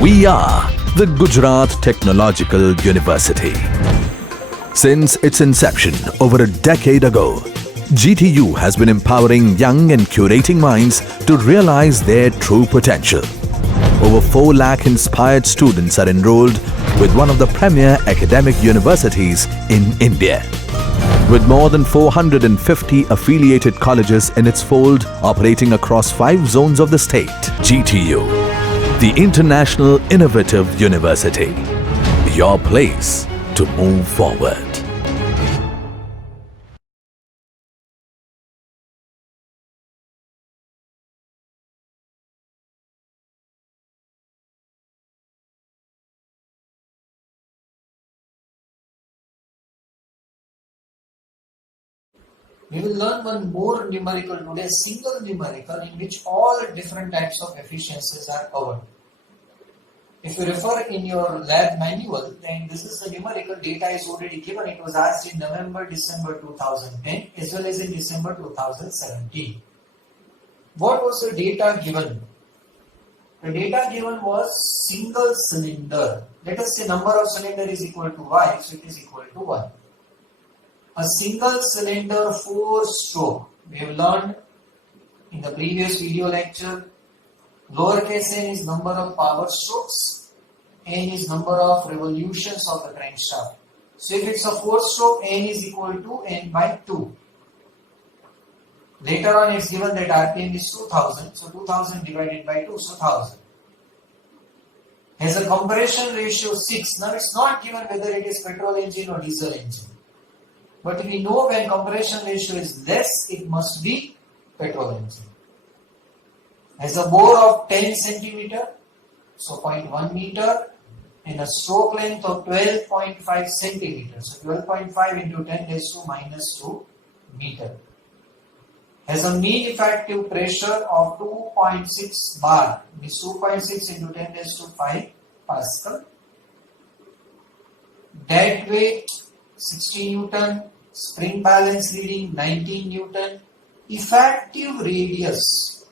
We are the Gujarat Technological University. Since its inception over a decade ago, GTU has been empowering young and curating minds to realize their true potential. Over 4 lakh inspired students are enrolled with one of the premier academic universities in India. With more than 450 affiliated colleges in its fold operating across 5 zones of the state, GTU, the International Innovative University, your place to move forward. We will learn one more numerical today, a single numerical in which all different types of efficiencies are covered. If you refer in your lab manual, then this is the numerical data is already given. It was asked in November, December 2010 as well as in December 2017. What was the data given? The data given was single cylinder. Let us say number of cylinder is equal to y, so it is equal to 1. A single cylinder 4-stroke. We have learned in the previous video lecture, lowercase n is number of power strokes, n is number of revolutions of the crankshaft. So if it's a 4-stroke, n is equal to n by 2. Later on it's given that RPM is 2000, so 2000 divided by 2, so 1000. Has a compression ratio 6. Now it's not given whether it is petrol engine or diesel engine. But we know when compression ratio is less, it must be petrol engine. Has a bore of 10 centimeter, so 0.1 meter, and a stroke length of 12.5 centimeters, so 12.5 into 10 raised to minus 2 meter. Has a mean effective pressure of 2.6 bar, means 2.6 into 10 raised to 5 Pascal. Dead weight 60 Newton, spring balance reading 19 Newton, effective radius.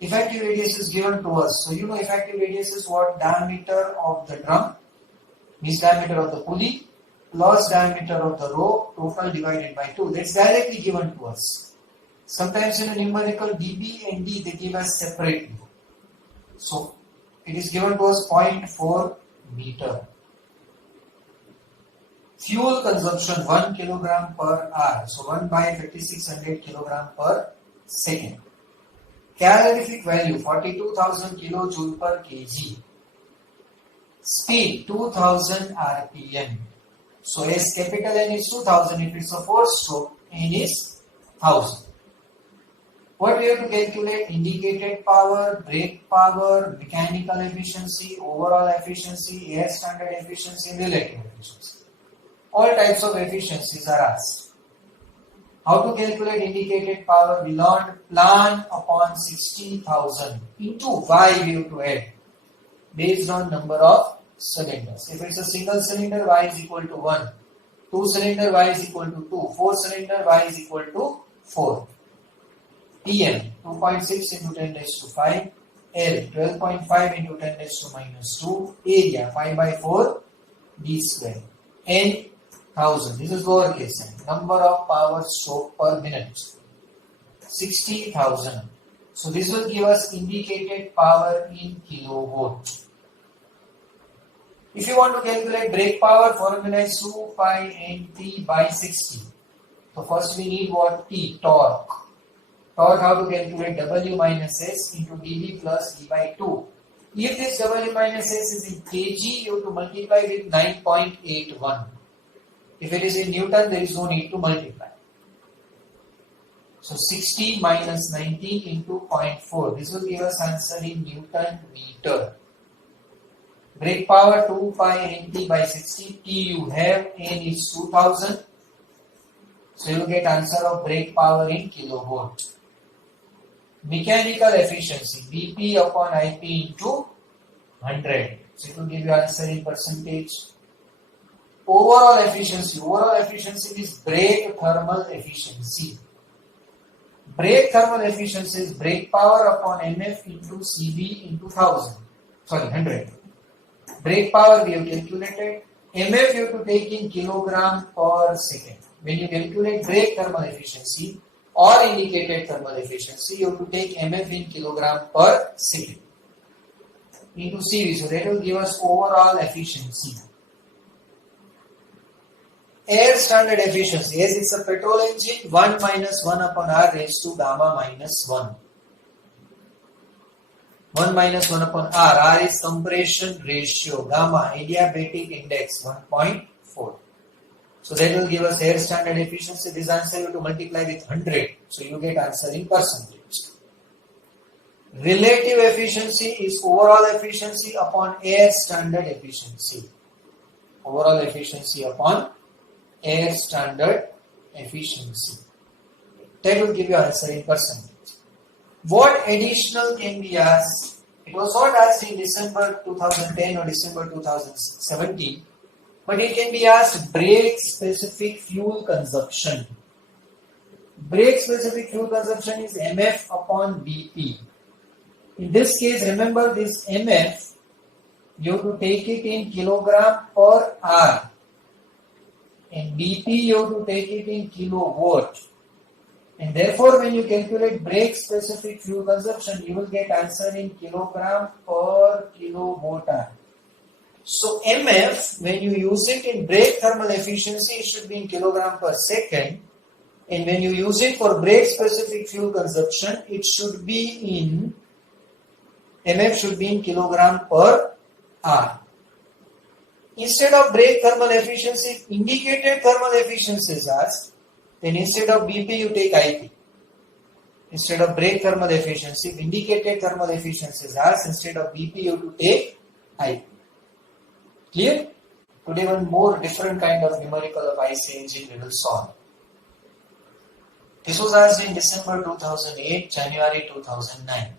Effective radius is given to us. So you know effective radius is what? Diameter of the drum, means diameter of the pulley, plus diameter of the rope, total divided by 2. That's directly given to us. Sometimes in a numerical dB and D they give us separately. So it is given to us 0.4 meter. Fuel consumption 1 kilogram per hour, so 1 by 5600 kilogram per second. Calorific value 42,000 kilojoule per kg. Speed 2000 rpm. So as capital N is 2000, if it's a 4-stroke, N is 1000. What we have to calculate? Indicated power, brake power, mechanical efficiency, overall efficiency, air standard efficiency, and relative efficiency. All types of efficiencies are asked. How to calculate indicated power? We learned plan upon 60,000 into y we have to add based on number of cylinders. If it's a single cylinder, y is equal to 1. 2 cylinder, y is equal to 2. 4 cylinder, y is equal to 4. PM 2.6 into 10 raised to 5. L 12.5 into 10 raised to minus 2. Area 5 by 4 d square. N 1000. This is lowercase n. Number of power stroke per minute 60,000. So this will give us indicated power in kilowatt. If you want to calculate brake power, formula is 2 pi nt by 60. So first we need what? T, torque. Torque, how to calculate? W minus S into dV plus E by 2. If this W minus S is in kg, you have to multiply with 9.81. If it is in Newton, there is no need to multiply. So 60 minus 19 into 0.4. This will give us answer in Newton meter. Brake power 2 pi nt by 60. T you have, N is 2000. So you will get answer of brake power in kilowatt. Mechanical efficiency BP upon IP into 100. So it will give you answer in percentage. Overall efficiency is brake thermal efficiency. Brake thermal efficiency is brake power upon MF into CB into 100. Brake power we have calculated. MF you have to take in kilogram per second. When you calculate brake thermal efficiency or indicated thermal efficiency, you have to take MF in kilogram per second into CV. So that will give us overall efficiency. Air standard efficiency, as it's a petrol engine, 1 minus 1 upon R raised to gamma minus 1. 1 minus 1 upon R. R is compression ratio. Gamma, adiabatic index, 1.4. So that will give us air standard efficiency. This answer you have to multiply with 100. So you get answer in percentage. Relative efficiency is overall efficiency upon air standard efficiency. Overall efficiency upon air standard efficiency. That will give you answer in percentage. What additional can be asked? It was not asked in December 2010 or December 2017, but it can be asked brake specific fuel consumption. Brake specific fuel consumption is MF upon BP. In this case, remember this MF, you have to take it in kilogram per hour. In BP, you have to take it in kilowatt. And therefore, when you calculate brake specific fuel consumption, you will get answer in kilogram per kilowatt hour. So MF, when you use it in brake thermal efficiency, it should be in kilogram per second. And when you use it for brake specific fuel consumption, it should be in, MF should be in kilogram per hour. Instead of brake thermal efficiency, indicated thermal efficiency is asked. Then instead of BP, you take IP. Instead of brake thermal efficiency, indicated thermal efficiency is asked. Instead of BP, you have to take IP. Clear? Today, one more different kind of numerical of IC engine we will solve. This was asked in December 2008, January 2009.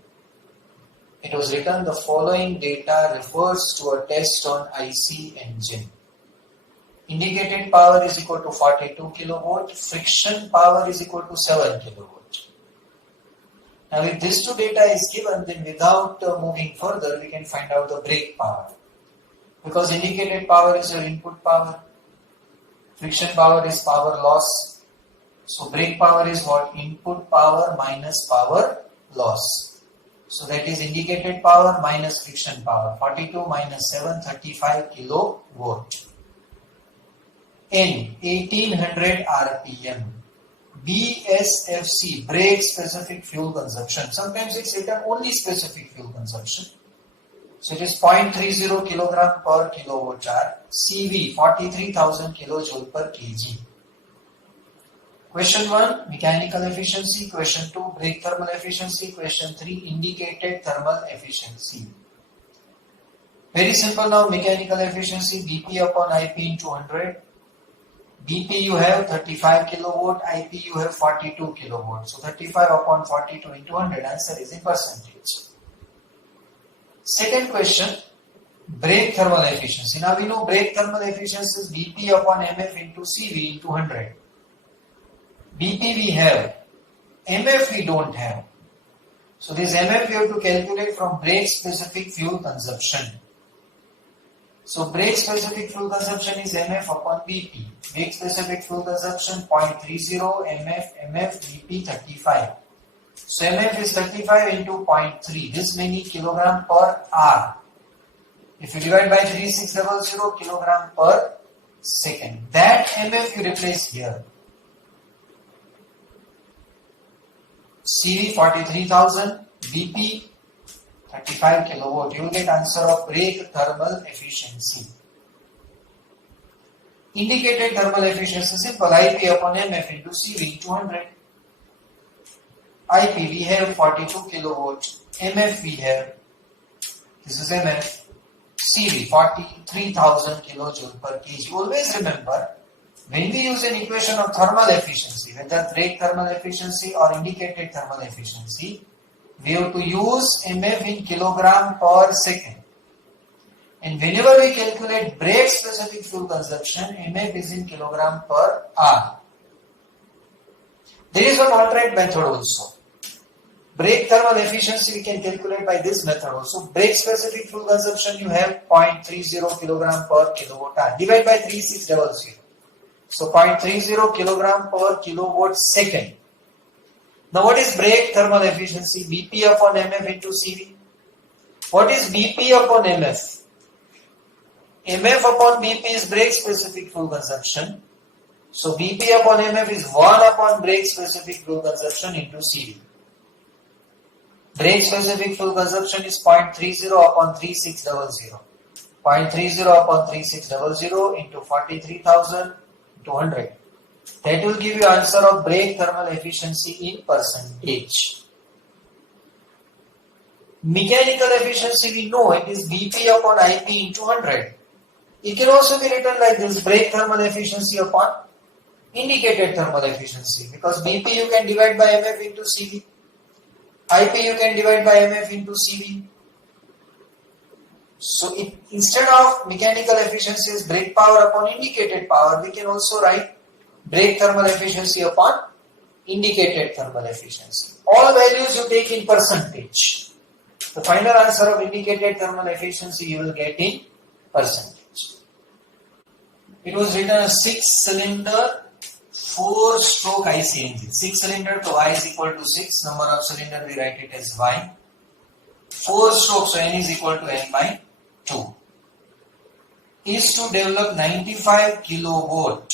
It was written, the following data refers to a test on IC engine. Indicated power is equal to 42 kilowatt, friction power is equal to 7 kilowatt. Now if this two data is given, then without moving further, we can find out the brake power. Because indicated power is your input power, friction power is power loss. So brake power is what? Input power minus power loss. So that is indicated power minus friction power. 42 minus 7, 35 kilowatt. N, 1800 RPM. BSFC, brake specific fuel consumption. Sometimes it's written only specific fuel consumption. So it is 0.30 kilogram per kilowatt hour. CV, 43,000 kilojoule per kg. Question 1, mechanical efficiency. Question 2, brake thermal efficiency. Question 3, indicated thermal efficiency. Very simple now, mechanical efficiency, BP upon IP into 100. BP you have 35 kilowatt, IP you have 42 kilowatt. So 35 upon 42 into 100, answer is in percentage. Second question, brake thermal efficiency. Now we know brake thermal efficiency is BP upon MF into CV into 100. BP we have, MF we don't have. So this MF we have to calculate from brake specific fuel consumption. So brake specific fuel consumption is MF upon BP. Brake specific fuel consumption 0.30 MF BP 35. So MF is 35 into 0.3. This many kilogram per hour. If you divide by 3600 kilogram per second. That MF you replace here. CV 43,000, BP 35 kilowatt. You will get answer of brake thermal efficiency. Indicated thermal efficiency simple. IP upon MF into CV 200. IP we have 42 kilowatt. MF we have, this is MF. CV 43,000 kilojoule per kg. Always remember, when we use an equation of thermal efficiency, whether brake thermal efficiency or indicated thermal efficiency, we have to use MF in kilogram per second. And whenever we calculate brake specific fuel consumption, MF is in kilogram per hour. There is one alternate method also. Brake thermal efficiency we can calculate by this method also. Brake specific fuel consumption you have 0.30 kilogram per kilowatt hour. Divide by 3600. So 0.30 kilogram per kilowatt second. Now what is brake thermal efficiency? BP upon MF into CV. What is BP upon MF? MF upon BP is brake specific fuel consumption. So BP upon MF is 1 upon brake specific fuel consumption into CV. Brake specific fuel consumption is 0.30 upon 3600. 0.30 upon 3600 into 43,200. That will give you answer of brake thermal efficiency in percentage. Mechanical efficiency we know it is BP upon IP into 100. It can also be written like this, brake thermal efficiency upon indicated thermal efficiency, because BP you can divide by MF into CV. IP you can divide by MF into CV. So instead of mechanical efficiency is brake power upon indicated power, we can also write brake thermal efficiency upon indicated thermal efficiency. All values you take in percentage. The final answer of indicated thermal efficiency you will get in percentage. It was written as 6-cylinder 4-stroke IC engine. 6-cylinder, so I is equal to 6. Number of cylinder we write it as Y. 4-stroke, so N is equal to N by 2. Is to develop 95 kilowatt.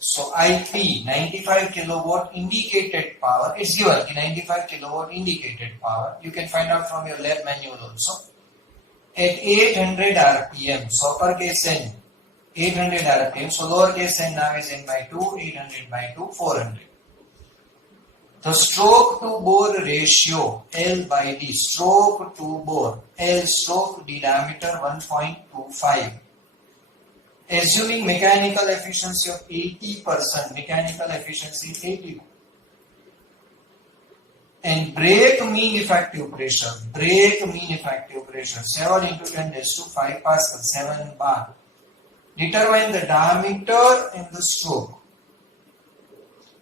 So IP 95 kilowatt indicated power. It's given 95 kilowatt indicated power. You can find out from your lab manual also. At 800 RPM. So uppercase N 800 RPM. So lowercase n now is N by 2. 800 by 2 400. The stroke to bore ratio L by D. Stroke to bore L stroke D diameter 1.25. Assuming mechanical efficiency of 80%, mechanical efficiency 80%, and brake mean effective pressure 7 into 10 raised to 5 Pascal, 7 bar. Determine the diameter and the stroke.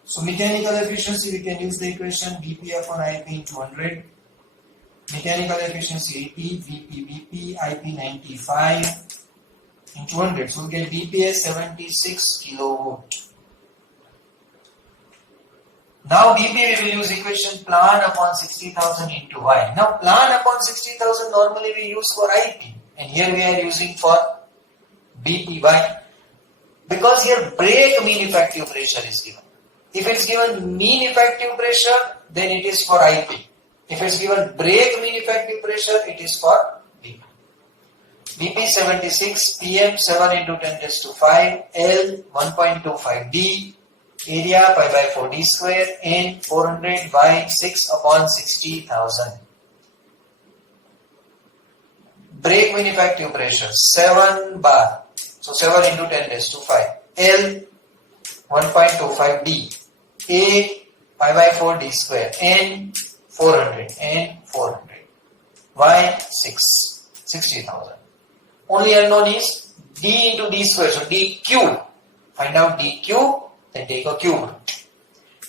So mechanical efficiency we can use the equation BP upon IP into 100. Mechanical efficiency 80, BP, IP 95. Into 100, so we get BP as 76 kilowatt. Now BP we will use equation plan upon 60,000 into Y. Now plan upon 60,000 normally we use for IP, and here we are using for BP. Why? Because here brake mean effective pressure is given. If it's given mean effective pressure, then it is for IP. If it's given brake mean effective pressure, it is for BP. BP 76, PM 7 into 10 raised to 5, L 1.25 D, area pi by 4 D square, N 400 by 6 upon 60,000. Brake mean effective pressure 7 bar, so 7 into 10 raised to 5, L 1.25 D, A pi by 4 D square, N 400, Y 60,000. Only unknown is D into D square, so D cube. Find out D cube, then take a cube root.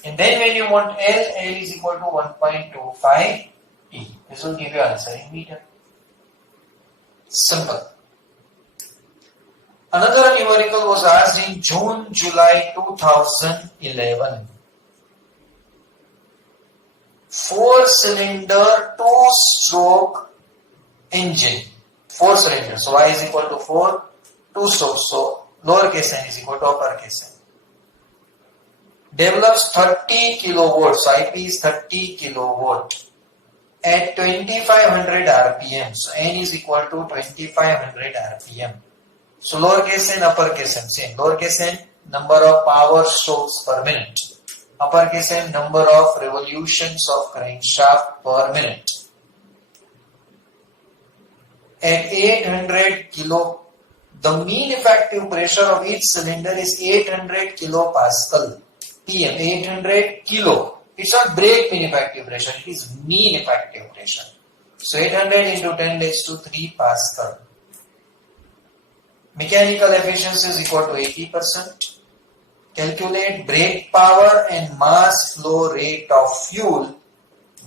And then when you want L is equal to 1.25 T. This will give you answer in meter. Simple. Another numerical was asked in June, July 2011. 4-cylinder 2-stroke engine. 4 cylinders, so Y is equal to 4, 2 strokes, so lowercase n is equal to uppercase n. Develops 30 kilowatt, so IP is 30 kilowatt at 2500 RPM, so N is equal to 2500 RPM. So lowercase n, uppercase n, same. Lowercase n, number of power strokes per minute. Uppercase n, number of revolutions of crankshaft per minute. At 800 kilo, the mean effective pressure of each cylinder is 800 kilopascal. PM, 800 kilo. It's not brake mean effective pressure, it is mean effective pressure. So 800 into 10 raised to 3 Pascal. Mechanical efficiency is equal to 80%. Calculate brake power and mass flow rate of fuel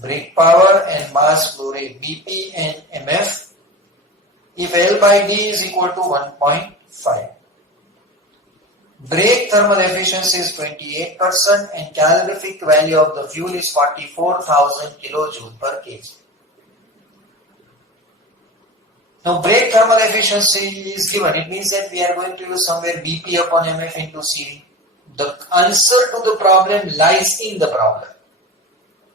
brake power and mass flow rate BP and MF if L by D is equal to 1.5. Brake thermal efficiency is 28% and calorific value of the fuel is 44,000 kilojoule per kg. Now brake thermal efficiency is given. It means that we are going to use somewhere BP upon MF into CV. The answer to the problem lies in the problem,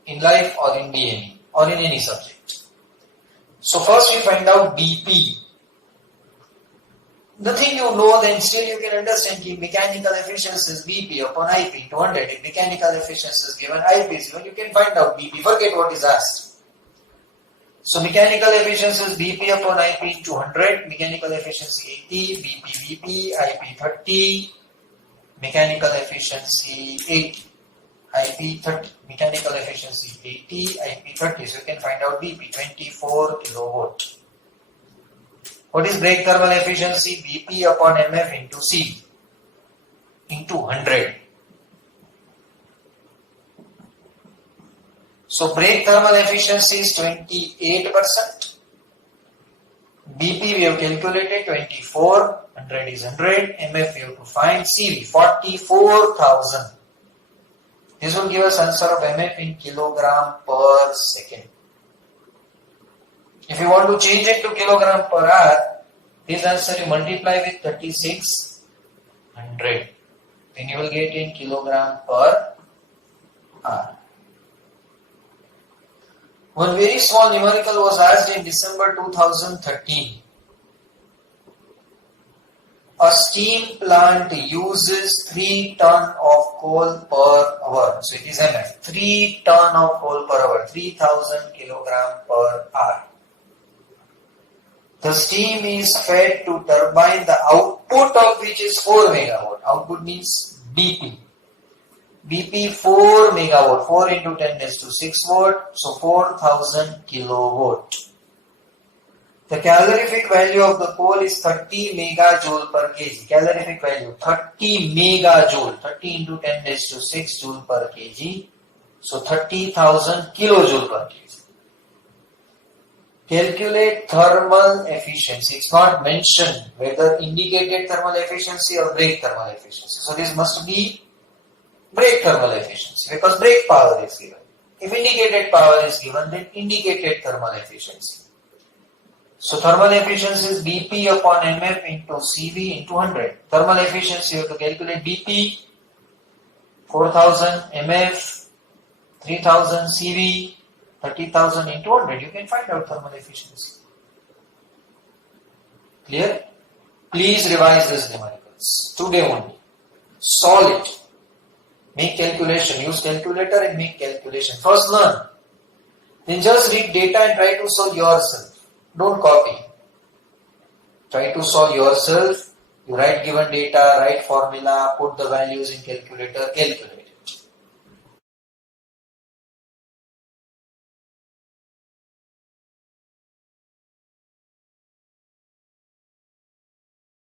in life or in DNE or in any subject. So first we find out BP. Nothing you know, then still you can understand the mechanical efficiency is BP upon IP 200. If mechanical efficiency is given, IP is given, you can find out BP. Forget what is asked. So mechanical efficiency is BP upon IP into 100, mechanical efficiency 80, BP, IP 30, mechanical efficiency 80, IP 30, mechanical efficiency 80, IP 30. So you can find out BP 24 kilowatt. What is brake thermal efficiency? BP upon MF into C into 100. So brake thermal efficiency is 28%. BP we have calculated 24, 100 is 100, MF we have to find, CV 44,000. This will give us answer of MF in kilogram per second. If you want to change it to kilogram per hour, this answer you multiply with 3600. Then you will get in kilogram per hour. One very small numerical was asked in December 2013. A steam plant uses 3 ton of coal per hour. So it is MF. 3 ton of coal per hour. 3000 kilogram per hour. The steam is fed to turbine, the output of which is 4 megawatt. Output means BP. BP 4 megawatt, 4 into 10 raised to 6 watt, so 4000 kilowatt. The calorific value of the coal is 30 megajoule per kg. Calorific value 30 megajoule, 30 into 10 raised to 6 joule per kg, so 30,000 kilojoule per kg. Calculate thermal efficiency. It's not mentioned whether indicated thermal efficiency or brake thermal efficiency. So this must be brake thermal efficiency because brake power is given. If indicated power is given, then indicated thermal efficiency. So thermal efficiency is BP upon MF into CV into 100. Thermal efficiency you have to calculate BP 4000, MF 3000, CV 30,000 into 100. You can find out thermal efficiency. Clear? Please revise these numericals today only. Solve it. Make calculation. Use calculator and make calculation. First learn. Then just read data and try to solve yourself. Don't copy. Try to solve yourself. You write given data, write formula, put the values in calculator, calculate.